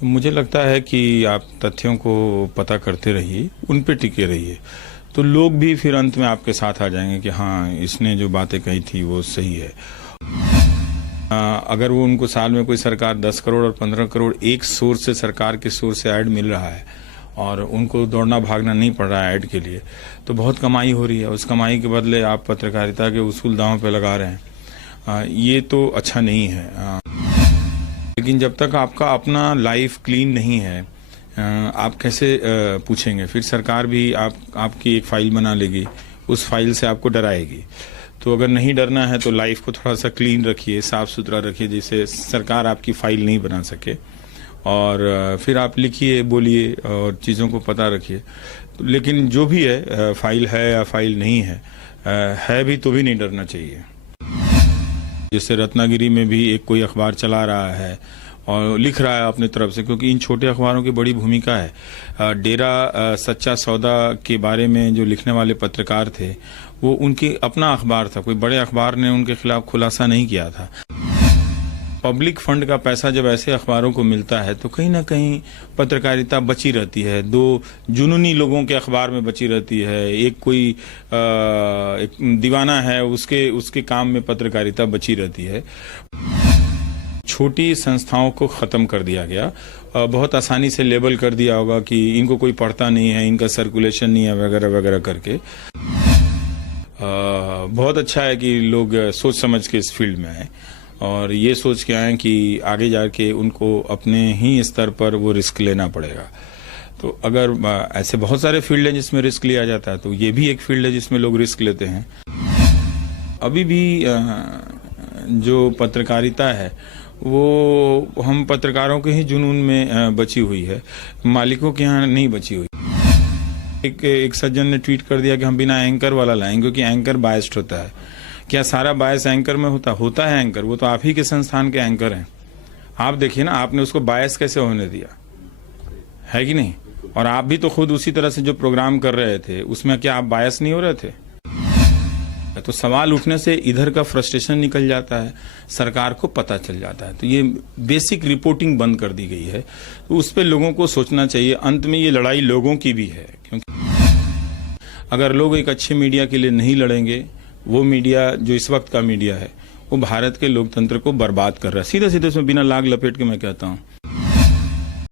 तो मुझे लगता है कि आप तथ्यों को पता करते रहिए, उन पे टिके रहिए, तो लोग भी फिर अंत में आपके साथ आ जाएंगे कि हाँ, इसने जो बातें कही थी वो सही है। अगर वो उनको साल में कोई सरकार 10 करोड़ और 15 करोड़ एक सोर्स से, सरकार के सोर्स से ऐड मिल रहा है और उनको दौड़ना भागना नहीं पड़ रहा है ऐड के लिए, तो बहुत कमाई हो रही है। उस कमाई के बदले आप पत्रकारिता के उसूल दांव पे लगा रहे हैं, ये तो अच्छा नहीं है। लेकिन जब तक आपका अपना लाइफ क्लीन नहीं है, आप कैसे पूछेंगे? फिर सरकार भी आपकी एक फाइल बना लेगी, उस फाइल से आपको डराएगी। तो अगर नहीं डरना है तो लाइफ को थोड़ा सा क्लीन रखिए, साफ सुथरा रखिए, जिससे सरकार आपकी फाइल नहीं बना सके। और फिर आप लिखिए, बोलिए और चीज़ों को पता रखिए। तो लेकिन जो भी है, फाइल है या फाइल नहीं है भी तो भी नहीं डरना चाहिए। जैसे रत्नागिरी में भी एक कोई अखबार चला रहा है और लिख रहा है अपनी तरफ से, क्योंकि इन छोटे अखबारों की बड़ी भूमिका है। डेरा सच्चा सौदा के बारे में जो लिखने वाले पत्रकार थे, वो उनके अपना अखबार था, कोई बड़े अखबार ने उनके खिलाफ खुलासा नहीं किया था। पब्लिक फंड का पैसा जब ऐसे अखबारों को मिलता है तो कहीं ना कहीं पत्रकारिता बची रहती है, दो जुनूनी लोगों के अखबार में बची रहती है। एक कोई एक दीवाना है, उसके काम में पत्रकारिता बची रहती है। छोटी संस्थाओं को खत्म कर दिया गया, बहुत आसानी से लेबल कर दिया होगा कि इनको कोई पढ़ता नहीं है, इनका सर्कुलेशन नहीं है, वगैरह वगैरह करके। बहुत अच्छा है कि लोग सोच समझ के इस फील्ड में आए और ये सोच के आए कि आगे जाके उनको अपने ही स्तर पर वो रिस्क लेना पड़ेगा। तो अगर ऐसे बहुत सारे फील्ड हैं जिसमें रिस्क लिया जाता है, तो ये भी एक फील्ड है जिसमें लोग रिस्क लेते हैं। अभी भी जो पत्रकारिता है वो हम पत्रकारों के ही जुनून में बची हुई है, मालिकों के यहाँ नहीं बची हुई। एक सज्जन ने ट्वीट कर दिया कि हम बिना एंकर वाला लाएंगे क्योंकि एंकर बायस्ड होता है। क्या सारा बायस एंकर में होता है एंकर? वो तो आप ही के संस्थान के एंकर हैं। आप देखिए ना, आपने उसको बायस कैसे होने दिया है कि नहीं? और आप भी तो खुद उसी तरह से जो प्रोग्राम कर रहे थे उसमें क्या आप बायस नहीं हो रहे थे? तो सवाल उठने से इधर का फ्रस्ट्रेशन निकल जाता है, सरकार को पता चल जाता है। तो ये बेसिक रिपोर्टिंग बंद कर दी गई है, तो उस पर लोगों को सोचना चाहिए। अंत में ये लड़ाई लोगों की भी है, क्योंकि अगर लोग एक अच्छे मीडिया के लिए नहीं लड़ेंगे, वो मीडिया जो इस वक्त का मीडिया है वो भारत के लोकतंत्र को बर्बाद कर रहा है। सीधे सीधे उसमें बिना लाग लपेट के मैं कहता हूँ।